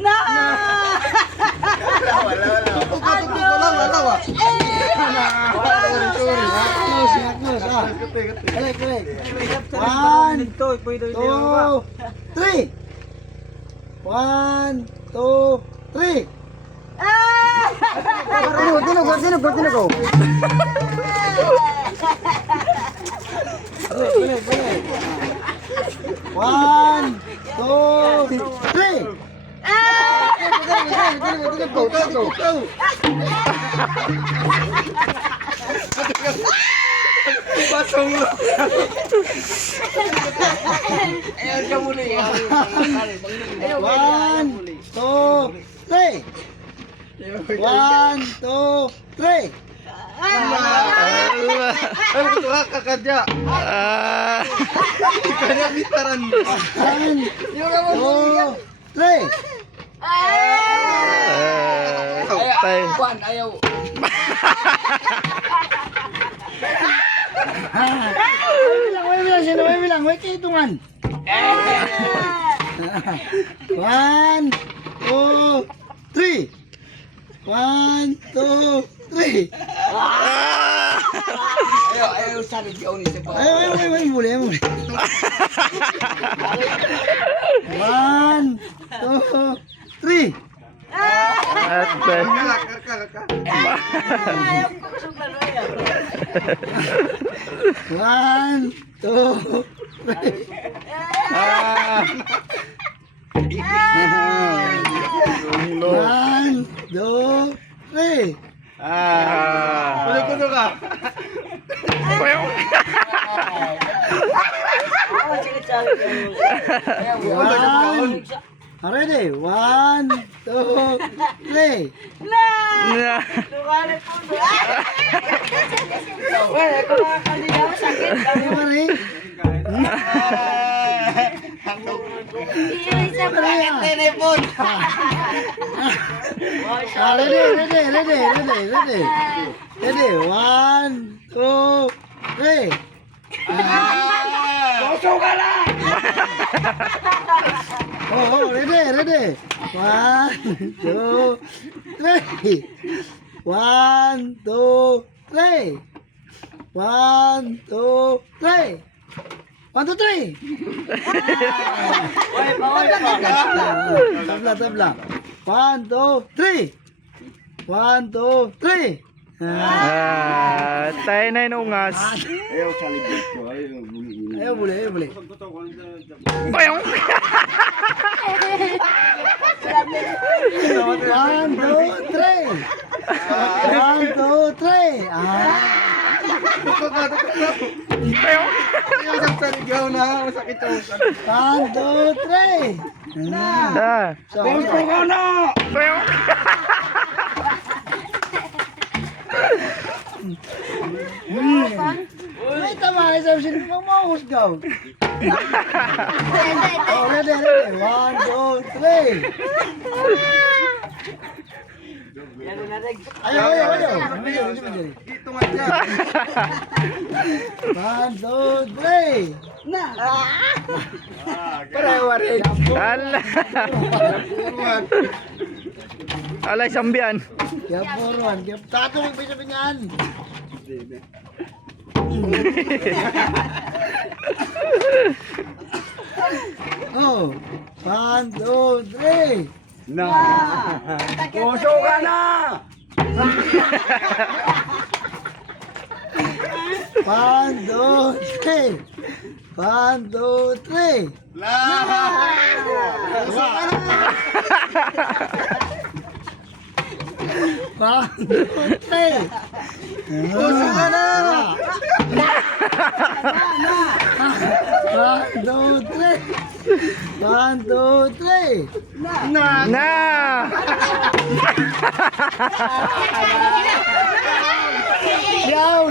Na! Wala. One, two, three. 1, 2, 3. Tinugo. Balik. 1, 2, 3. Pasong mo. Ayaw ka muli. 1, 2, 3. 1, 2, 3. Ano ito ka kakadya? Kanya bitaran. 1, 2, 3. Ayaw. May bilang. May kahitungan. 1, 2, 3. 1, 2, 3. Ayaw sabi ka ulit sa pa. Ay, muli. 1, 2, 3. Karka. 1, 2, 3. 1, 2, 3. Ulit ko ka. Ready? 1, 2, 3. Ready? Telepon. Ready? 1, 2, 3. Boso ka na. Ready? 1, 2, 3. 1, 2, 3. 1, 2, 3. 1, 2, 3. Tabla. 1, 2, 3. 1, 2, 3. Tayo na yung ungas. Ayaw sa libit ko. Ayaw boleh. Payong! 1, 2, 3. 1, 2, 3. Payong! Ayaw sa ligaw na. Masakit ako. 1, 2, 3. Boso ka na. Payong! May tama sa sino mo mahusgaw. Ready. 1, 2, 3. Ayaw. Dito nga dyan. 1, 2, 3. Pareho rin. Ala! Alay, sambian. Kaya puruan. Tato yung bisa pinyan. Oh. 1, 2, 3. Na. Boso ka na. 1, 2, 3. 1, 2, 3. La. Boso ka na. 1, 2, 3. Boso ka na. 1, 2, 3. 1, 2, 3. Na! Go.